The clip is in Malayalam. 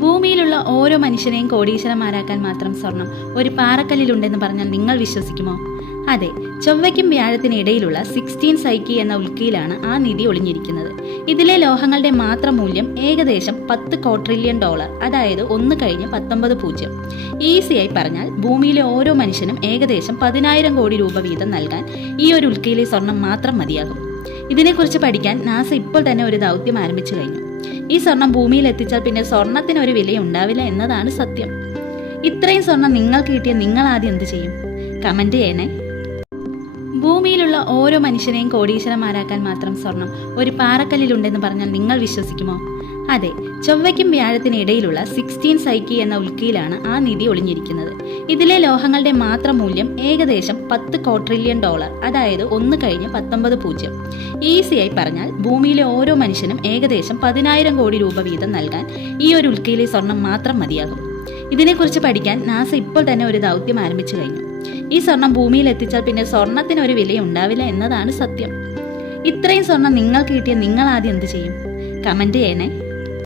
ഭൂമിയിലുള്ള ഓരോ മനുഷ്യനെയും കോടീശ്വരന്മാരാക്കാൻ മാത്രം സ്വർണം ഒരു പാറക്കല്ലിലുണ്ടെന്ന് പറഞ്ഞാൽ നിങ്ങൾ വിശ്വസിക്കുമോ? അതെ, ചൊവ്വയ്ക്കും വ്യാഴത്തിനും ഇടയിലുള്ള 16 സൈക്കി എന്ന ഉൽക്കയിലാണ് ആ നിധി ഒളിഞ്ഞിരിക്കുന്നത്. ഇതിലെ ലോഹങ്ങളുടെ മാത്രം മൂല്യം ഏകദേശം $10 ക്വാഡ്രില്യൺ, അതായത് 1 കഴിഞ്ഞ് 19 ഈസിയായി പറഞ്ഞാൽ ഭൂമിയിലെ ഓരോ മനുഷ്യനും ഏകദേശം 10,000 കോടി രൂപ വീതം നൽകാൻ ഈ ഒരു ഉൽക്കയിലെ സ്വർണം മാത്രം മതിയാകും. ഇതിനെക്കുറിച്ച് പഠിക്കാൻ നാസ ഇപ്പോൾ തന്നെ ഒരു ദൗത്യം ആരംഭിച്ചു കഴിഞ്ഞു. ഈ സ്വർണം ഭൂമിയിൽ എത്തിച്ചാൽ പിന്നെ സ്വർണത്തിന് ഒരു വില ഉണ്ടാവില്ല എന്നതാണ് സത്യം. ഇത്രയും സ്വർണം നിങ്ങൾക്ക് കിട്ടിയ നിങ്ങൾ ആദ്യം എന്ത് ചെയ്യും? കമന്റ് ചെയ്യണേ. ഭൂമിയിലുള്ള ഓരോ മനുഷ്യനെയും കോടീശ്വരന്മാരാക്കാൻ മാത്രം സ്വർണം ഒരു പാറക്കല്ലിലുണ്ടെന്ന് പറഞ്ഞാൽ നിങ്ങൾ വിശ്വസിക്കുമോ? അതെ, ചൊവ്വയ്ക്കും വ്യാഴത്തിനും ഇടയിലുള്ള 16 സൈക്കി എന്ന ഉൽക്കയിലാണ് ആ നിധി ഒളിഞ്ഞിരിക്കുന്നത്. ഇതിലെ ലോഹങ്ങളുടെ മാത്രം മൂല്യം ഏകദേശം $10 ക്വാഡ്രില്യൺ, അതായത് 1 കഴിഞ്ഞ് 19 ഈസിയായി പറഞ്ഞാൽ ഭൂമിയിലെ ഓരോ മനുഷ്യനും ഏകദേശം 10,000 കോടി രൂപ വീതം നൽകാൻ ഈ ഒരു ഉൽക്കയിലെ സ്വർണം മാത്രം മതിയാകും. ഇതിനെക്കുറിച്ച് പഠിക്കാൻ നാസ ഇപ്പോൾ തന്നെ ഒരു ദൗത്യം ആരംഭിച്ചു കഴിഞ്ഞു. ഈ സ്വർണം ഭൂമിയിൽ എത്തിച്ചാൽ പിന്നെ സ്വർണത്തിന് ഒരു വില ഉണ്ടാവില്ല എന്നതാണ് സത്യം. ഇത്രയും സ്വർണം നിങ്ങൾക്ക് കിട്ടിയ നിങ്ങൾ ആദ്യം എന്ത് ചെയ്യും? കമന്റ് ചെയ്യണേ.